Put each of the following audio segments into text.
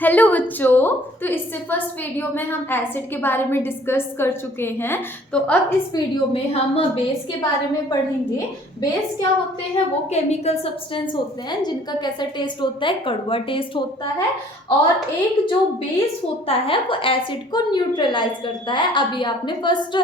Hello बच्चों। तो इससे फर्स्ट वीडियो में हम एसिड के बारे में डिस्कस कर चुके हैं। तो अब इस वीडियो में हम बेस के बारे में पढ़ेंगे। बेस क्या होते हैं? वो केमिकल सब्सटेंस होते हैं जिनका कैसा टेस्ट होता है? कड़वा टेस्ट होता है। और एक जो बेस होता है वो एसिड को न्यूट्रलाइज करता है। अभी आपने फर्स्ट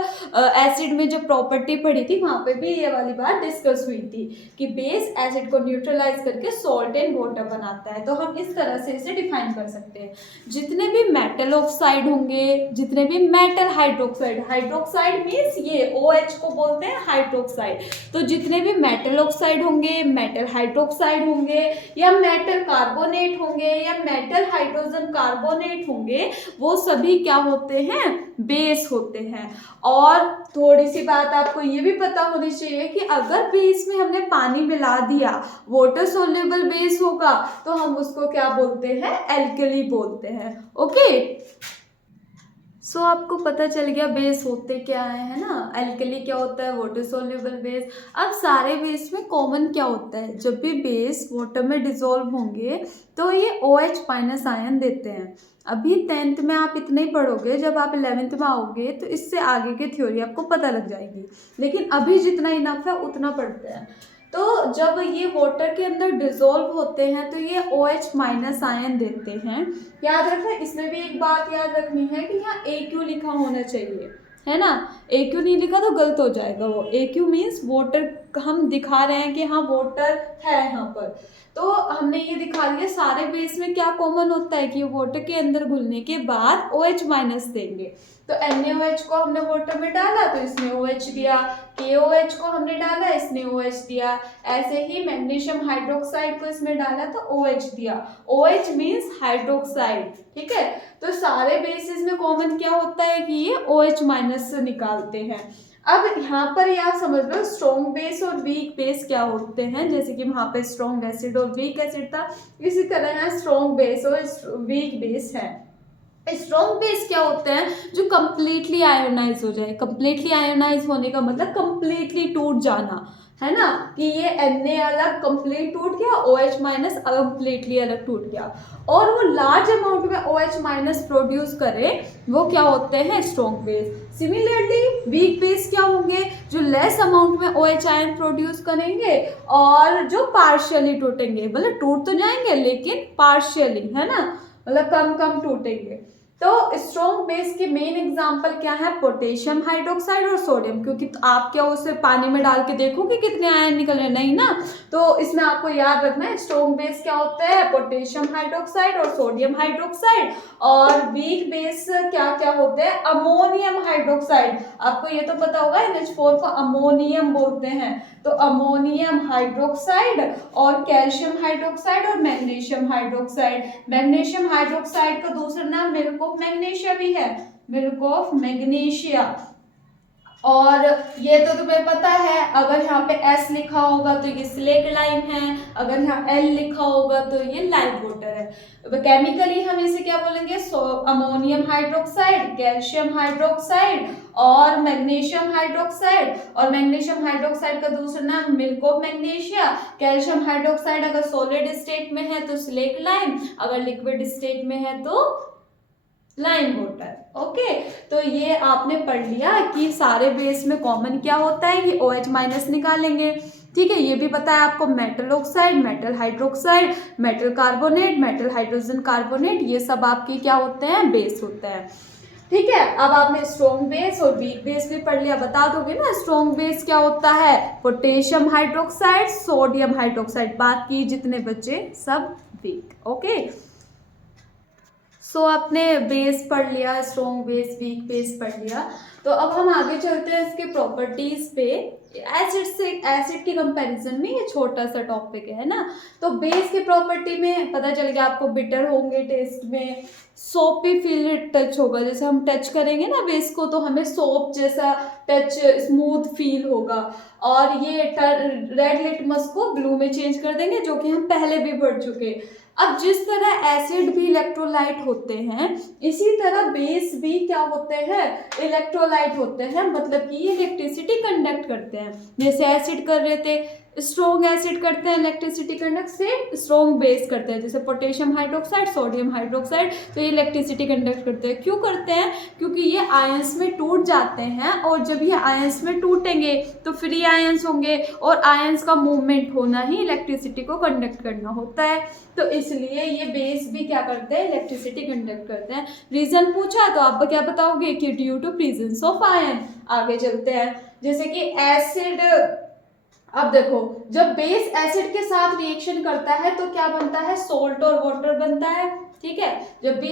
एसिड में जो प्रॉपर्टी पढ़ी थी वहां पे भी ये वाली बात डिस्कस हुई थी कि बेस एसिड को न्यूट्रलाइज करके सॉल्ट एंड वाटर बनाता है। तो हम इस तरह से इसे डिफाइन कर सकते हैं। जितने भी मेटल ऑक्साइड होंगे, जितने भी मेटल हाइड्रोक्साइड, हाइड्रोक्साइड मीन्स ये OH को बोलते हैं हाइड्रोक्साइड। तो जितने भी मेटल ऑक्साइड होंगे, मेटल हाइड्रोक्साइड होंगे, या मेटल कार्बोनेट होंगे, या मेटल हाइड्रोजन कार्बोनेट होंगे, वो सभी क्या होते हैं? बेस होते हैं। और थोड़ी सी बात आपको ये भी पता होनी चाहिए कि अगर बेस में हमने पानी मिला दिया, वाटर सोल्यूबल बेस होगा, तो हम उसको क्या बोलते हैं? एल्कली बोलते हैं। ओके, सो आपको पता चल गया बेस होते क्या है ना। एल्कली क्या होता है? Water soluble base. अब सारे बेस में कॉमन क्या होता है? जब भी बेस वाटर में डिसॉल्व होंगे तो ये OH माइनस आयन देते हैं। अभी 10th में आप इतना ही पढ़ोगे, जब आप 11th में आओगे तो इससे आगे की थ्योरी आपको पता लग जाएगी, लेकिन अभी जितना इनफ है उतना पढ़ते हैं। तो जब ये वाटर के अंदर डिसॉल्व होते हैं तो ये OH माइनस आयन देते हैं। याद रखना, इसमें भी एक बात याद रखनी है कि यहाँ AQ लिखा होना चाहिए, है ना। AQ नहीं लिखा तो गलत हो जाएगा। वो AQ मीन्स वाटर, हम दिखा रहे हैं कि हाँ वाटर है यहाँ पर। तो हमने ये दिखा दिया सारे बेस में क्या कॉमन होता है कि वाटर के अंदर घुलने के बाद OH माइनस देंगे। तो NaOH को हमने वाटर में डाला तो इसने OH दिया, KOH को हमने डाला इसने OH दिया, ऐसे ही मैग्नीशियम हाइड्रोक्साइड को इसमें डाला तो OH दिया। OH मीन्स हाइड्रोक्साइड, ठीक है। तो सारे बेसिस में कॉमन क्या होता है कि ये OH माइनस से निकालते हैं। अब यहाँ पर ये आप समझ लो स्ट्रॉन्ग बेस और वीक बेस क्या होते हैं। जैसे कि वहाँ पे स्ट्रॉन्ग एसिड और वीक एसिड था, इसी तरह यहाँ स्ट्रॉन्ग बेस और वीक बेस है। स्ट्रॉन्ग बेस क्या होते हैं? जो कंप्लीटली आयोनाइज हो जाए। कंप्लीटली आयोनाइज होने का मतलब कंप्लीटली टूट जाना, है ना, कि ये Na अलग कंप्लीट टूट गया, OH माइनस कंप्लीटली अलग टूट गया, और वो लार्ज अमाउंट में OH माइनस प्रोड्यूस करे, वो क्या होते हैं? Strong base. Similarly weak base क्या होंगे? जो लेस अमाउंट में OH आयन प्रोड्यूस करेंगे और जो पार्शियली टूटेंगे, मतलब टूट तो जाएंगे लेकिन पार्शियली, है ना, मतलब कम कम टूटेंगे। तो स्ट्रॉन्ग बेस के मेन एग्जांपल क्या है? पोटेशियम हाइड्रोक्साइड और सोडियम। क्योंकि आप क्या उसे पानी में डाल के देखोगे कितने आयन निकल रहे? नहीं ना। तो इसमें आपको याद रखना है स्ट्रॉन्ग बेस क्या होता है? पोटेशियम हाइड्रोक्साइड और सोडियम हाइड्रोक्साइड। और वीक बेस क्या क्या होते हैं? Ammonium hydroxide. आपको ये तो पता होगा NH4 को अमोनियम बोलते हैं। तो अमोनियम हाइड्रोक्साइड और कैल्शियम हाइड्रोक्साइड और मैग्नीशियम हाइड्रोक्साइड। मैग्नीशियम हाइड्रोक्साइड का दूसरा नाम मिल्क ऑफ मैग्नीशिया भी है, मिल्क ऑफ मैग्नीशिया। और ये तो तुम्हें पता है, अगर यहाँ पे S लिखा होगा तो ये स्लेट लाइम है, अगर यहाँ L लिखा होगा तो ये लाइम वाटर है। केमिकली हम इसे क्या बोलेंगे? अमोनियम हाइड्रोक्साइड, कैल्शियम हाइड्रोक्साइड और मैग्नीशियम हाइड्रोक्साइड। और मैग्नीशियम हाइड्रोक्साइड का दूसरा नाम milk of magnesia. Calcium hydroxide अगर सॉलिड स्टेट में है तो स्लेट लाइम, अगर लिक्विड स्टेट में है तो लाइम वाटर। ओके, तो ये आपने पढ़ लिया कि सारे बेस में कॉमन क्या होता है, ये OH माइनस निकालेंगे। ठीक है, ये भी पता है आपको metal oxide, metal hydroxide, metal carbonate, metal hydrogen carbonate, ये सब आपके क्या होते हैं? बेस होते हैं। ठीक है, अब आपने स्ट्रॉन्ग बेस और वीक बेस भी पढ़ लिया। बता दोगे ना स्ट्रॉन्ग बेस क्या होता है? पोटेशियम हाइड्रोक्साइड, सोडियम हाइड्रोक्साइड, बाकी जितने बचे सब वीक। ओके, सो आपने बेस पढ़ लिया, स्ट्रॉन्ग बेस, वीक बेस पढ़ लिया। तो अब हम आगे चलते हैं इसके प्रॉपर्टीज पे। एसिड से, एसिड के कंपैरिजन में ये छोटा सा टॉपिक है ना। तो बेस की प्रॉपर्टी में पता चल गया आपको, बिटर होंगे टेस्ट में, सोपी फील टच होगा। जैसे हम टच करेंगे ना बेस को तो हमें सोप जैसा टच, स्मूथ फील होगा। और ये रेड लिटमस को ब्लू में चेंज कर देंगे, जो कि हम पहले भी पढ़ चुके। अब जिस तरह एसिड भी इलेक्ट्रोलाइट होते हैं, इसी तरह बेस भी क्या होते हैं? इलेक्ट्रोलाइट होते हैं, मतलब कि ये इलेक्ट्रिसिटी कंडक्ट करते हैं। जैसे एसिड कर रहे थे, स्ट्रॉन्ग एसिड करते हैं इलेक्ट्रिसिटी कंडक्ट से, स्ट्रॉन्ग बेस करते हैं जैसे पोटेशियम हाइड्रोक्साइड, सोडियम हाइड्रोक्साइड, तो ये इलेक्ट्रिसिटी कंडक्ट करते हैं। क्यों करते हैं? क्योंकि ये आयंस में टूट जाते हैं और जब ये आयंस में टूटेंगे तो फ्री आयंस होंगे और आयंस का मूवमेंट होना ही इलेक्ट्रिसिटी को कंडक्ट करना होता है। तो इसलिए ये बेस भी क्या करते हैं? इलेक्ट्रिसिटी कंडक्ट करते हैं। रीजन पूछा तो आप क्या बताओगे कि due to presence of ion. आगे चलते हैं, जैसे कि एसिड, अब देखो जब बेस एसिड के साथ रिएक्शन करता है तो क्या बनता है? सोल्ट और वाटर बनता है, ठीक है। जब भी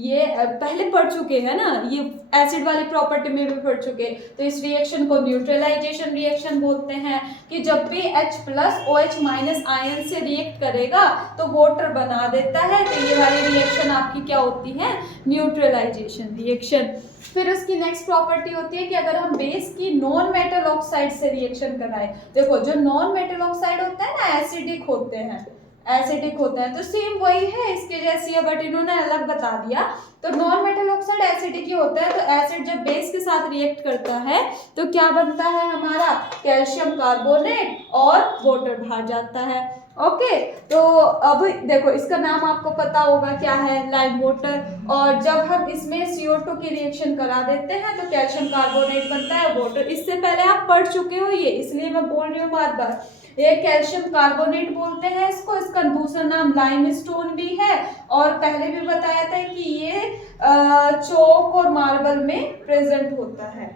ये पहले पढ़ चुके हैं ना, ये एसिड वाली प्रॉपर्टी में भी पढ़ चुके, तो इस रिएक्शन को न्यूट्रलाइजेशन रिएक्शन बोलते हैं कि जब भी H plus OH minus ion से रिएक्ट करेगा तो वाटर बना देता है। तो ये वाली रिएक्शन आपकी क्या होती है? Neutralization reaction. फिर उसकी नेक्स्ट प्रॉपर्टी होती है कि अगर हम बेस की नॉन मेटल ऑक्साइड से रिएक्शन कराएं, देखो जो नॉन मेटल ऑक्साइड होता है ना, एसिडिक होते हैं, एसिडिक होते हैं, तो सेम वही है इसके जैसी है, बट इन्होंने अलग बता दिया। तो नॉन मेटल ऑक्साइड एसिडिक ही होता है। तो एसिड जब बेस के साथ रिएक्ट करता है तो क्या बनता है हमारा? कैल्शियम कार्बोनेट और वाटर बाहर जाता है। ओके, तो अब देखो इसका नाम आपको पता होगा क्या है? Lime water. और जब हम इसमें CO2 की रिएक्शन करा देते हैं तो कैल्शियम कार्बोनेट बनता है, वाटर। इससे पहले आप पढ़ चुके हो ये, इसलिए मैं बोल रही हूँ बार बार। ये कैल्शियम कार्बोनेट बोलते हैं इसको, इसका दूसरा नाम लाइमस्टोन भी है। और पहले भी बताया था कि ये चौक और मार्बल में प्रेजेंट होता है,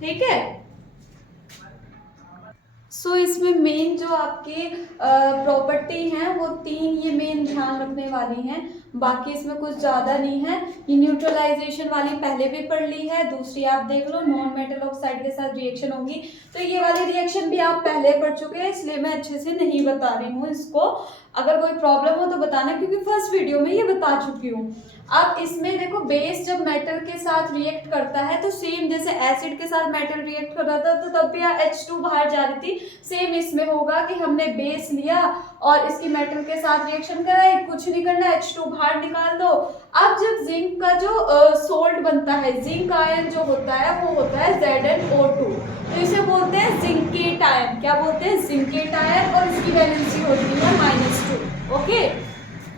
ठीक है। सो इसमें मेन जो आपकी प्रॉपर्टी हैं वो 3 ये मेन ध्यान रखने वाली हैं, बाकी इसमें कुछ ज़्यादा नहीं है। ये न्यूट्रलाइजेशन वाली पहले भी पढ़ ली है, दूसरी आप देख लो नॉन मेटल ऑक्साइड के साथ रिएक्शन होगी, तो ये वाली रिएक्शन भी आप पहले पढ़ चुके हैं, इसलिए मैं अच्छे से नहीं बता रही हूँ इसको। अगर कोई प्रॉब्लम हो तो बताना, क्योंकि फर्स्ट वीडियो में ये बता चुकी हूँ। अब इसमें देखो बेस जब मेटल के साथ रिएक्ट करता है तो सेम जैसे एसिड के साथ मेटल रिएक्ट कर रहा था तो तब भी H2 बाहर जा रही थी, सेम इसमें होगा कि हमने बेस लिया और इसकी मेटल के साथ रिएक्शन कराई, कुछ नहीं करना, H2 बाहर निकाल दो। अब जब जिंक का जो सोल्ट बनता है, जिंक आयन जो होता है वो होता है ZnO2, तो इसे बोलते हैं जिंकेट आयन। क्या बोलते हैं? Zincate ion. और इसकी वैलेंसी होती है -2। ओके,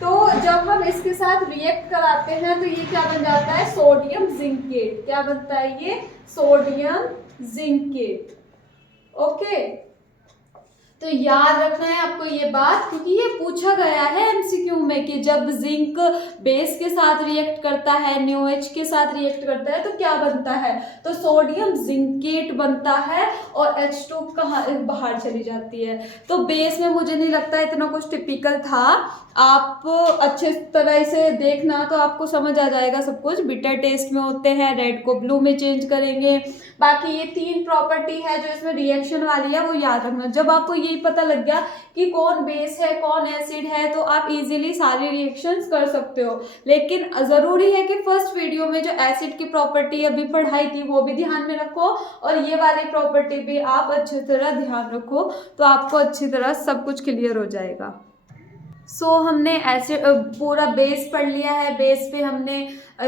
तो जब हम इसके साथ रिएक्ट कराते हैं तो ये क्या बन जाता है? Sodium zincate. क्या बनता है ये? Sodium zincate. ओके, तो याद रखना है आपको ये बात, क्योंकि ये पूछा गया है MCQ में कि जब जिंक बेस के साथ रिएक्ट करता है, NaOH के साथ रिएक्ट करता है तो क्या बनता है? तो सोडियम जिंकेट बनता है और H2 कहाँ बाहर चली जाती है। तो बेस में मुझे नहीं लगता इतना कुछ टिपिकल था, आप अच्छे तरह से देखना तो आपको समझ आ जाएगा सब कुछ। बिटर टेस्ट में होते हैं, रेड को ब्लू में चेंज करेंगे। बाकी ये 3 प्रॉपर्टी है जो इसमें रिएक्शन वाली है वो याद रखना। जब आपको यही पता लग गया कि कौन बेस है कौन एसिड है तो आप इजीली सारे रिएक्शंस कर सकते हो। लेकिन ज़रूरी है कि फर्स्ट वीडियो में जो एसिड की प्रॉपर्टी अभी पढ़ाई थी वो भी ध्यान में रखो और ये वाली प्रॉपर्टी भी आप अच्छी तरह ध्यान रखो, तो आपको अच्छी तरह सब कुछ क्लियर हो जाएगा। हमने एसिड पूरा बेस पढ़ लिया है। बेस पे हमने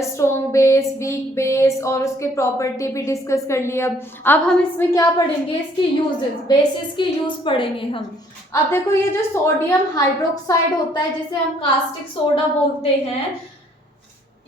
स्ट्रॉन्ग बेस, वीक बेस और उसके प्रॉपर्टी भी डिस्कस कर लिया। अब हम इसमें क्या पढ़ेंगे? इसके यूजेस, बेसिस के यूज पढ़ेंगे हम। अब देखो ये जो सोडियम हाइड्रोक्साइड होता है जिसे हम कास्टिक सोडा बोलते हैं,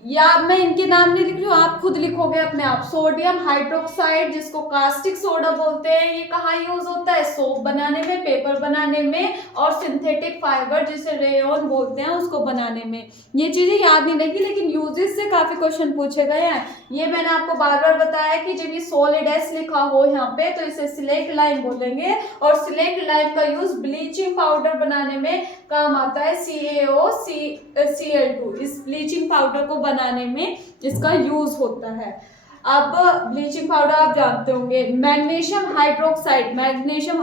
या मैं इनके नाम नहीं लिख रही हूँ, आप खुद लिखोगे अपने आप। सोडियम हाइड्रोक्साइड जिसको कास्टिक सोडा बोलते हैं, ये कहाँ यूज होता है? सोप बनाने में, पेपर बनाने में और सिंथेटिक फाइबर जिसे रेयन बोलते हैं उसको बनाने में। ये चीजें याद नहीं रहेगी लेकिन यूजेस से काफी क्वेश्चन पूछे गए हैं। ये मैंने आपको बार बार बताया कि जब ये सॉलिड एस लिखा हो यहाँ पे तो इसे सिलेक्ट लाइम बोलेंगे और सिलेक्ट लाइम का यूज ब्लीचिंग पाउडर बनाने में काम आता है। CaOCl2 इस ब्लीचिंग पाउडर को बनाने में इसका यूज होता है। अब ब्लीचिंग पाउडर आप जानते होंगे। मैग्नीशियम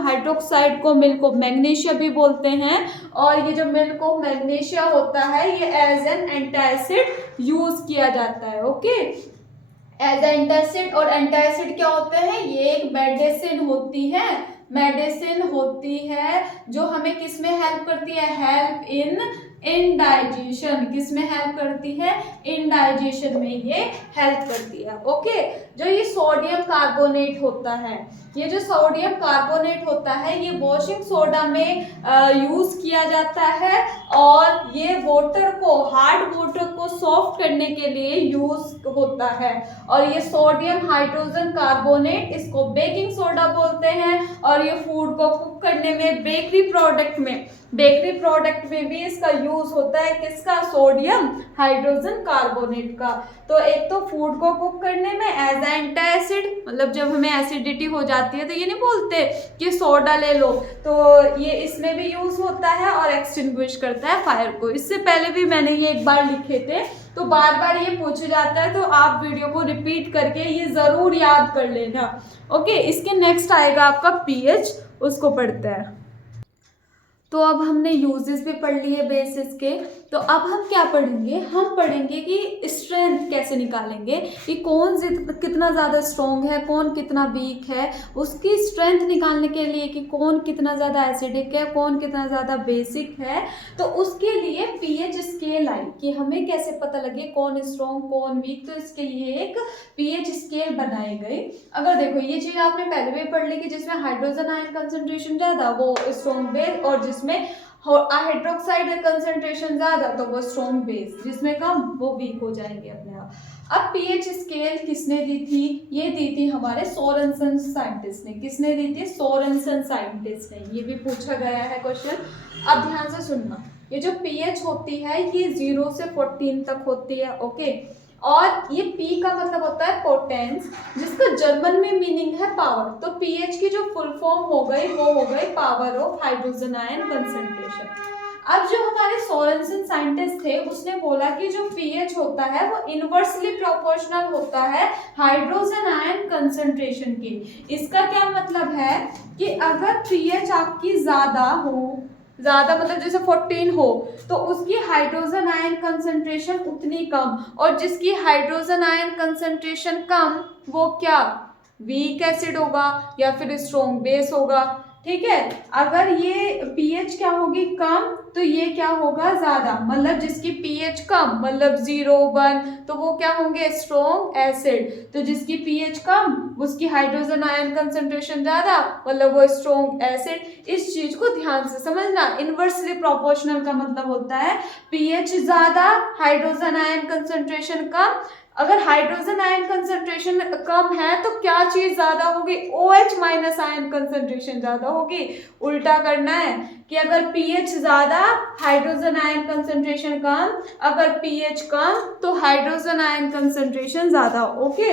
हाइड्रोक्साइड को मिल्क ऑफ मैग्नीशिया भी बोलते हैं और ये जो मिल्क ऑफ मैग्नीशिया होता है ये एज एन एंटासिड यूज किया जाता है। Okay, as antacid. और एंटासिड क्या होते हैं? ये एक मेडिसिन होती है जो हमें किस में हेल्प करती है? Help in digestion. किस में हेल्प करती है? इन डाइजेशन में ये हेल्प करती है। ओके, जो ये सोडियम कार्बोनेट होता है, ये जो सोडियम कार्बोनेट होता है ये वॉशिंग सोडा में यूज किया जाता है और ये वाटर को, हार्ड वाटर को सॉफ्ट करने के लिए यूज होता है। और ये सोडियम हाइड्रोजन कार्बोनेट, इसको बेकिंग सोडा बोलते हैं। और ये फूड को कुक करने में, बेकरी प्रोडक्ट में भी इसका यूज होता है। किसका? सोडियम हाइड्रोजन कार्बोनेट का। तो एक तो फूड को कुक करने में एज एंटासिड, मतलब जब हमें एसिडिटी हो जाती है तो ये नहीं बोलते कि सोडा ले लो, तो ये इसमें भी यूज होता है और एक्सटिंग्विश करता है फायर को। इससे पहले भी मैंने ये एक बार लिखे थे, तो बार बार ये पूछा जाता है, तो आप वीडियो को रिपीट करके ये जरूर याद कर लेना। ओके, इसके नेक्स्ट आएगा आपका पीएच, उसको पढ़ते हैं। तो अब हमने यूजेस भी पढ़ लिए बेसिस के, तो अब हम क्या पढ़ेंगे? हम पढ़ेंगे कि स्ट्रेंथ कैसे निकालेंगे, कि कौन कितना ज़्यादा स्ट्रॉन्ग है, कौन कितना वीक है। उसकी स्ट्रेंथ निकालने के लिए कि कौन कितना ज़्यादा एसिडिक है, कौन कितना ज़्यादा बेसिक है, तो उसके लिए पीएच स्केल आई कि हमें कैसे पता लगे कौन स्ट्रॉन्ग कौन वीक। तो इसके लिए एक पीएच स्केल बनाई गई। अगर देखो ये चीज़ आपने पहले भी पढ़ ली कि जिसमें हाइड्रोजन आयन कंसंट्रेशन ज़्यादा वो स्ट्रॉन्ग बेस, और जिसमें हाइड्रोक्साइड कंसंट्रेशन ज्यादा तो वो स्ट्रॉन्ग बेस, जिसमें कम वो वीक हो जाएंगे अपने आप। अब पीएच स्केल किसने दी थी? ये दी थी हमारे सोरेनसन साइंटिस्ट ने। किसने दी थी? सोरेनसन साइंटिस्ट ने। ये भी पूछा गया है क्वेश्चन। अब ध्यान से सुनना, ये जो पीएच होती है ये 0 से 14 तक होती है। ओके, और ये P का मतलब होता है पोटेंस, जिसका जर्मन में मीनिंग है पावर। तो पीएच की जो फुल फॉर्म हो गई वो हो गई power of hydrogen ion concentration. अब जो हमारे सोरेनसन साइंटिस्ट थे उसने बोला कि जो पीएच होता है वो इनवर्सली प्रोपोर्शनल होता है हाइड्रोजन आयन कंसंट्रेशन के। इसका क्या मतलब है कि अगर पीएच आपकी ज्यादा हो, ज्यादा मतलब जैसे 14 हो, तो उसकी हाइड्रोजन आयन कंसंट्रेशन उतनी कम, और जिसकी हाइड्रोजन आयन कंसंट्रेशन कम वो क्या? वीक एसिड होगा या फिर स्ट्रॉन्ग बेस होगा। ठीक है, अगर ये पीएच क्या होगी? कम, तो ये क्या होगा? ज्यादा। मतलब जिसकी पीएच कम मतलब 0, 1, तो वो क्या होंगे? Strong acid. तो जिसकी पीएच कम उसकी हाइड्रोजन आयन कंसंट्रेशन ज्यादा, मतलब वो स्ट्रॉन्ग एसिड। इस चीज को ध्यान से समझना। इनवर्सली प्रोपोर्शनल का मतलब होता है पीएच ज्यादा, हाइड्रोजन आयन कंसंट्रेशन कम। अगर हाइड्रोजन आयन कंसंट्रेशन कम है तो क्या चीज ज्यादा होगी? OH माइनस आयन कंसंट्रेशन ज्यादा होगी। उल्टा करना है कि अगर पीएच ज्यादा, हाइड्रोजन आयन कंसंट्रेशन कम, अगर पीएच कम तो हाइड्रोजन आयन कंसंट्रेशन ज्यादा। ओके,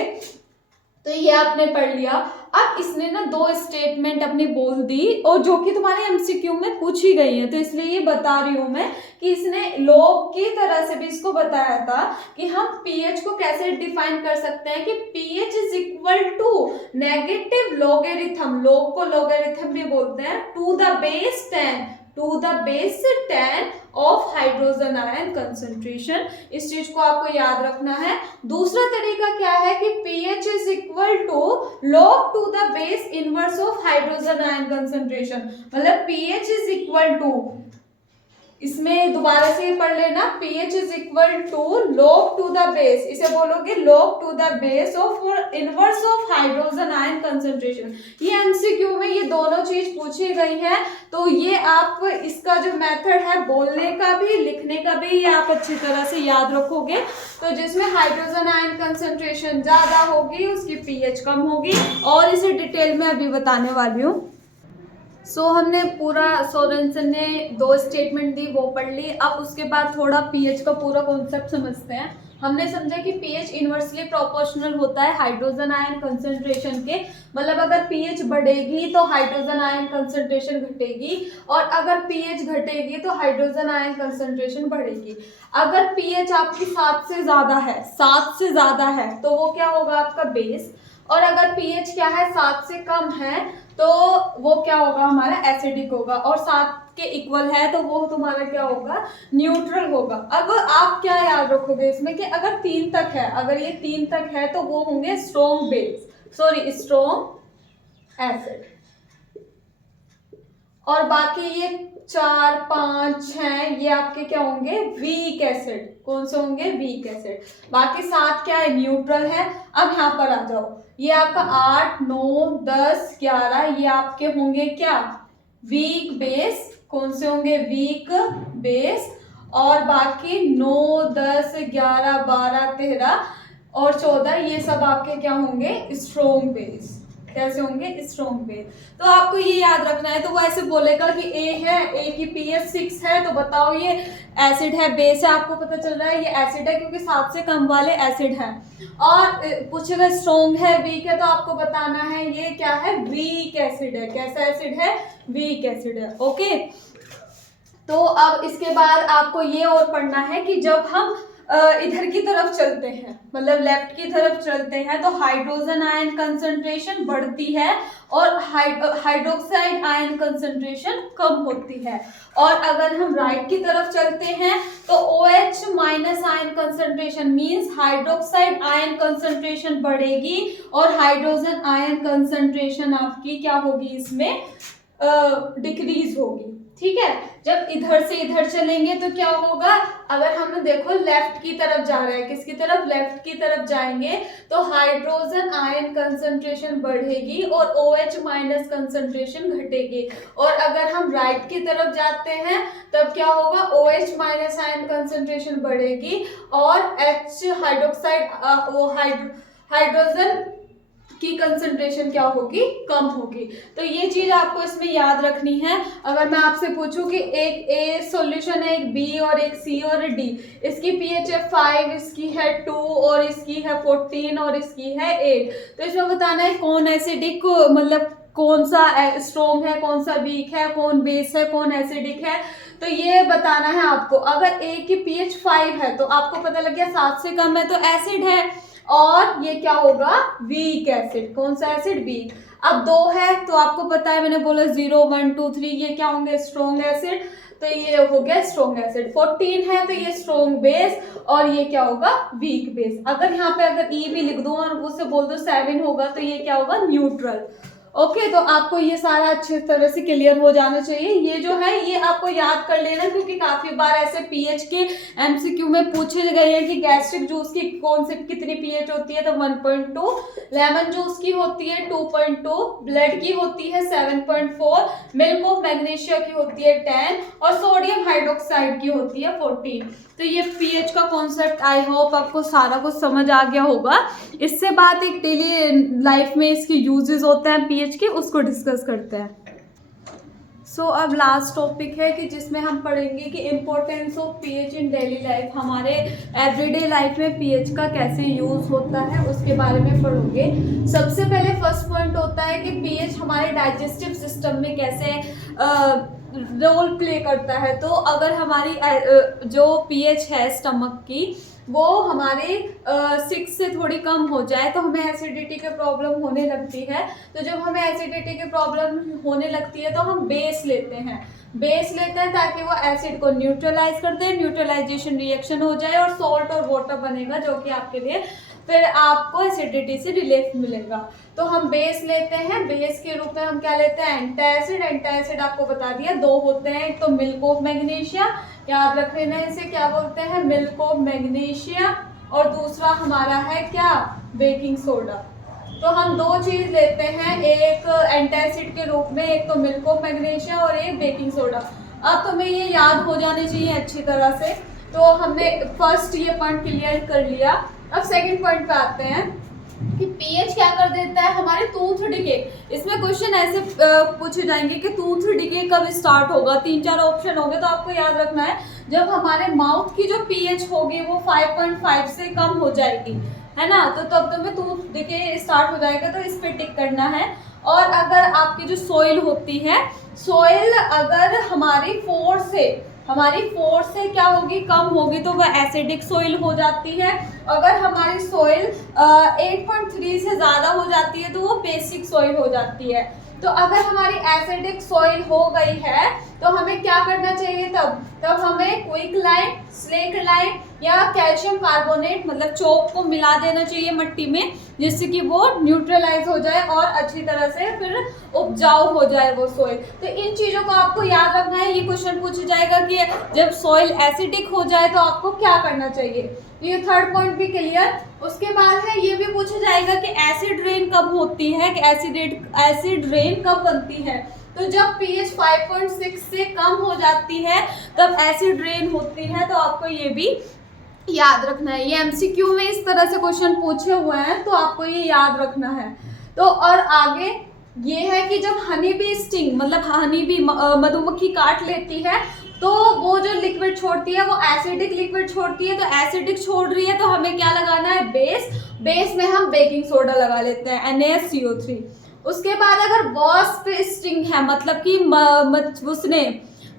तो ये आपने पढ़ लिया। अब इसने ना 2 स्टेटमेंट अपनी बोल दी, और जो कि तुम्हारे एमसीक्यू में पूछी गई है, तो इसलिए ये बता रही हूं मैं कि इसने लॉग की तरह से भी इसको बताया था कि हम पीएच को कैसे डिफाइन कर सकते हैं कि pH is equal to negative logarithm, log को लॉगरिथम भी बोलते हैं, to the base 10 of hydrogen ion concentration. इस चीज को आपको याद रखना है। दूसरा तरीका क्या है कि pH is equal to log to the base inverse of hydrogen ion concentration. मतलब pH इज इक्वल टू, इसमें दोबारा से पढ़ लेना, pH is equal to log to the base, इसे बोलोगे log to the base of inverse of hydrogen ion concentration. ये MCQ में ये दोनों चीज पूछी गई है, तो ये आप इसका जो मेथड है बोलने का भी लिखने का भी, ये आप अच्छी तरह से याद रखोगे। तो जिसमें हाइड्रोजन आयन कंसंट्रेशन ज्यादा होगी उसकी pH कम होगी, और इसे डिटेल में अभी बताने वाली हूँ। सो हमने पूरा सोरेनसन ने 2 स्टेटमेंट दी वो पढ़ ली। अब उसके बाद थोड़ा पीएच का पूरा कॉन्सेप्ट समझते हैं। हमने समझा कि पीएच इनवर्सली प्रोपोर्शनल होता है हाइड्रोजन आयन कंसंट्रेशन के, मतलब अगर पीएच बढ़ेगी तो हाइड्रोजन आयन कंसंट्रेशन घटेगी, और अगर पीएच घटेगी तो हाइड्रोजन आयन कंसंट्रेशन बढ़ेगी। अगर पीएच आपकी 7 से ज्यादा है तो वो क्या होगा? आपका बेस। और अगर पीएच क्या है? 7 से कम है तो वो क्या होगा? हमारा एसिडिक होगा। और 7 के इक्वल है तो वो तुम्हारा क्या होगा? न्यूट्रल होगा। अब आप क्या याद रखोगे इसमें कि अगर 3 तक है, अगर ये 3 तक है तो वो होंगे स्ट्रॉन्ग एसिड। और बाकी ये 4, 5, 6 ये आपके क्या होंगे, वीक एसिड। कौन से होंगे, वीक एसिड। बाकी 7 क्या है, न्यूट्रल है। अब यहाँ पर आ जाओ, ये आपका 8, 9, 10, 11 ये आपके होंगे क्या, वीक बेस। कौन से होंगे, वीक बेस। और बाकी 9, 10, 11, 12, 13 और 14 ये सब आपके क्या होंगे, स्ट्रॉन्ग बेस। कैसे होंगे, स्ट्रॉन्ग बेस। तो आपको ये याद रखना है। तो वो ऐसे बोलेगा कि ए है, ए की पीएच 6 है, तो बताओ ये एसिड है, बेस है। आपको पता चल रहा है ये एसिड है क्योंकि 7 से कम वाले एसिड हैं। और पूछेगा स्ट्रॉन्ग है, वीक है, तो आपको बताना है ये क्या है, वीक एसिड है। कैसा एसिड है, वीक एसिड है। ओके, तो अब इसके बाद आपको ये और पढ़ना है कि जब हम इधर की तरफ चलते हैं, मतलब लेफ्ट की तरफ चलते हैं, तो हाइड्रोजन आयन कंसंट्रेशन बढ़ती है और हाइड्रोक्साइड आयन कंसंट्रेशन कम होती है। और अगर हम राइट की तरफ चलते हैं तो OH minus ion concentration means hydroxide ion concentration बढ़ेगी और हाइड्रोजन आयन कंसंट्रेशन आपकी क्या होगी, इसमें डिक्रीज होगी। ठीक है, जब इधर से इधर चलेंगे तो क्या होगा, अगर हम देखो लेफ्ट की तरफ जा रहे हैं, किसकी तरफ, लेफ्ट की तरफ जाएंगे, तो हाइड्रोजन आयन कंसंट्रेशन बढ़ेगी और OH माइनस कंसंट्रेशन घटेगी। और अगर हम राइट की तरफ जाते हैं तब क्या होगा, OH माइनस आयन कंसंट्रेशन बढ़ेगी और H हाइड्रोक्साइड वो हाइड्रोजन की कंसंट्रेशन क्या होगी, कम होगी। तो ये चीज आपको इसमें याद रखनी है। अगर मैं आपसे पूछूं कि एक ए सॉल्यूशन है, एक बी और एक सी और डी, इसकी पीएच है 5, इसकी है 2 और इसकी है 14 और इसकी है 8, तो इसमें बताना है कौन एसिडिक, मतलब कौन सा स्ट्रॉन्ग है, कौन सा वीक है, कौन बेस है, कौन एसिडिक है। तो ये बताना है आपको। अगर ए की पीएच 5 है तो आपको पता लग गया 7 से कम है तो एसिड है, और ये क्या होगा, वीक एसिड। कौन सा एसिड, वीक। अब 2 है तो आपको पता है, मैंने बोला 0, 1, 2, 3 ये क्या होंगे, स्ट्रॉन्ग एसिड, तो ये हो गया स्ट्रॉन्ग एसिड। 14 है तो ये स्ट्रॉन्ग बेस और ये क्या होगा, वीक बेस। अगर यहाँ पे अगर ई भी लिख दो और उससे बोल दो 7 होगा तो ये क्या होगा, न्यूट्रल। ओके, तो आपको ये सारा अच्छी तरह से क्लियर हो जाना चाहिए। ये जो है ये आपको याद कर लेना, क्योंकि काफी बार ऐसे पीएच के एमसीक्यू में पूछे गए हैं कि गैस्ट्रिक जूस की कौन सी कितनी पीएच होती है, तो 1.2, लेमन जूस की होती है 2.2, ब्लड की होती है 7.4, मिल्क ऑफ मैग्नीशिया की होती है 10 और सोडियम हाइड्रोक्साइड की होती है 14। तो ये पीएच का कॉन्सेप्ट आई होप आपको सारा कुछ समझ आ गया होगा। इससे बात एक डेली लाइफ में इसके यूजेस होते हैं पीएच के, उसको डिस्कस करते हैं। सो अब लास्ट टॉपिक है कि जिसमें हम पढ़ेंगे कि importance of pH in daily life, हमारे एवरीडे लाइफ में पीएच का कैसे यूज होता है उसके बारे में पढ़ोगे। सबसे पहले फर्स्ट पॉइंट होता है कि पीएच हमारे डाइजेस्टिव सिस्टम में कैसे रोल प्ले करता है। तो अगर हमारी जो पीएच है स्टमक की वो हमारे 6 से थोड़ी कम हो जाए तो हमें एसिडिटी की प्रॉब्लम होने लगती है। तो जब हमें एसिडिटी की प्रॉब्लम होने लगती है तो हम बेस लेते हैं, ताकि वो एसिड को न्यूट्रलाइज कर दे, न्यूट्रलाइजेशन रिएक्शन हो जाए और सॉल्ट और वाटर बनेगा, जो कि आपके लिए फिर आपको एसिडिटी से रिलीफ मिलेगा। तो हम बेस लेते हैं, बेस के रूप में हम क्या लेते हैं, एंटासिड। एंटासिड आपको बता दिया 2 होते हैं, एक तो मिल्क ऑफ मैग्नीशिया, याद रख लेना इसे क्या बोलते हैं, मिल्क ऑफ मैग्नीशिया, और दूसरा हमारा है क्या, बेकिंग सोडा। तो हम 2 चीज लेते हैं, एक एंटासिड के रूप में, एक तो मिल्क ऑफ मैग्नीशिया और एक बेकिंग सोडा। अब तुम्हें ये याद हो जाने चाहिए अच्छी तरह से। तो हमने फर्स्ट ये पॉइंट क्लियर कर लिया। अब सेकंड पॉइंट पे आते हैं कि पीएच क्या कर देता है हमारे टूथ डिके। इसमें क्वेश्चन ऐसे पूछे जाएंगे कि टूथ डिके कब स्टार्ट होगा, 3-4 ऑप्शन होंगे। तो आपको याद रखना है जब हमारे माउथ की जो पीएच होगी वो 5.5 से कम हो जाएगी, है ना, तो तब तुम्हें टूथ डिके स्टार्ट हो जाएगा, तो इस पे टिक करना है। और अगर आपकी जो सोइल होती है, सोइल अगर हमारी 4 से क्या होगी, कम होगी, तो वह एसिडिक सोइल हो जाती है। अगर हमारी सोइल 8.3 से ज़्यादा हो जाती है तो वो बेसिक सोइल हो जाती है। तो अगर हमारी एसिडिक सोइल हो गई है तो हमें क्या करना चाहिए, तब हमें क्विक लाइम, स्लेक लाइम, या कैल्शियम कार्बोनेट मतलब चौक को मिला देना चाहिए मिट्टी में, जिससे कि वो न्यूट्रलाइज हो जाए और अच्छी तरह से फिर उपजाऊ हो जाए वो सॉइल। तो इन चीज़ों को आपको याद रखना है। ये क्वेश्चन पूछा जाएगा कि जब सॉइल एसिडिक हो जाए तो आपको क्या करना चाहिए। ये थर्ड पॉइंट भी क्लियर। उसके बाद है ये भी पूछा जाएगा कि एसिड रेन कब होती है, कि एसिड रेन कब बनती है। तो जब pH 5.6 से कम हो जाती है तब एसिड रेन होती है। तो आपको ये भी याद रखना है। ये MCQ में इस तरह से क्वेश्चन पूछे हुए हैं, तो आपको ये याद रखना है। तो और आगे ये है कि जब हनी बी स्टिंग मतलब हनी बी मधुमक्खी काट लेती है तो वो जो लिक्विड छोड़ती है वो एसिडिक लिक्विड छोड़ती है। तो एसिडिक छोड़ रही है तो हमें क्या लगाना है, बेस में हम बेकिंग सोडा लगा लेते हैं NaCO3। उसके बाद अगर वॉस्प स्टिंग है मतलब कि उसने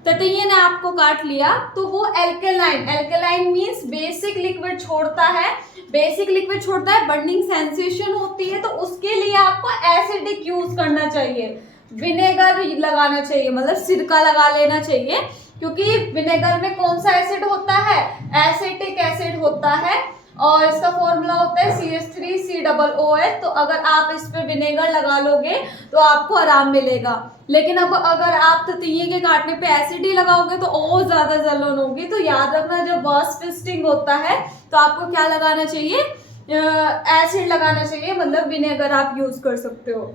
ततैया ने आपको काट लिया तो वो एल्केलाइन मीन्स बेसिक लिक्विड छोड़ता है, बर्निंग सेंसेशन होती है। तो उसके लिए आपको एसिडिक यूज करना चाहिए, विनेगर लगाना चाहिए मतलब सिरका लगा लेना चाहिए, क्योंकि विनेगर में कौन सा एसिड होता है, एसिटिक एसिड होता है और इसका फॉर्मूला होता है CH3COOH। तो अगर आप इस पे विनेगर लगा लोगे तो आपको आराम मिलेगा। लेकिन अब अगर आप ततैये के काटने पे एसिड ही लगाओगे तो और ज्यादा जलन होगी। तो याद रखना जब वॉस्प स्टिंग होता है तो आपको क्या लगाना चाहिए, एसिड लगाना चाहिए, मतलब विनेगर आप यूज कर सकते हो।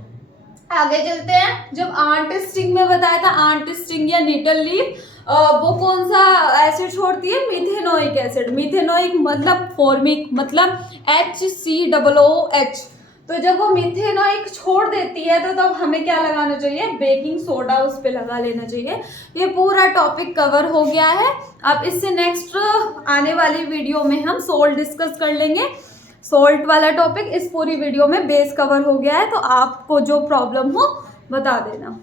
आगे चलते हैं। जब आंट स्टिंग में बताया था, आंट स्टिंग या नीडल लीफ वो कौन सा एसिड छोड़ती है, मिथेनोइक एसिड। मिथेनोइक मतलब फॉर्मिक मतलब HCOOH। तो जब वो मिथेनोइक छोड़ देती है तो तब हमें क्या लगाना चाहिए, बेकिंग सोडा उस पे लगा लेना चाहिए। ये पूरा टॉपिक कवर हो गया है। अब इससे नेक्स्ट आने वाली वीडियो में हम सोल्ट डिस्कस कर लेंगे। सोल्ट वाला टॉपिक इस पूरी वीडियो में बेस कवर हो गया है। तो आपको जो प्रॉब्लम हो बता देना।